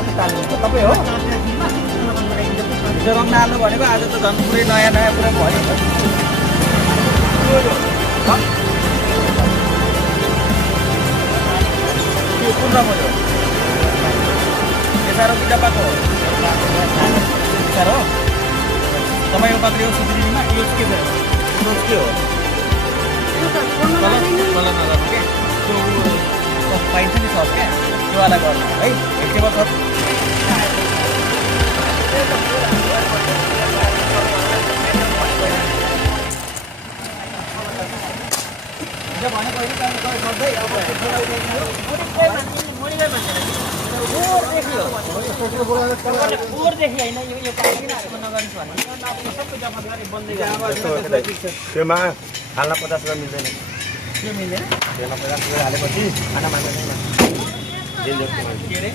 तपाईँ हो हिजो रङ नहाल्नु भनेको आज त झन् पुरै नयाँ नयाँ पुरा भयो यो कुन रङ हो यो साह्रो कि डब्बाको हो साह्रो तपाईँको मात्रै हो सुत्रिमा यो के छ यो के हो कलर नगर्नु के त्यो पाइन्छ नि सस क्या त्योवाला गर्नु है भेजिटेबल सस भनेको सधैँ अब त्योमा हाल्न 50 रुपियाँ मिल्दैन त्यो मिल्दैन त्योमा 50 रुपियाँ हालेपछि खाना माग्दैन के अरे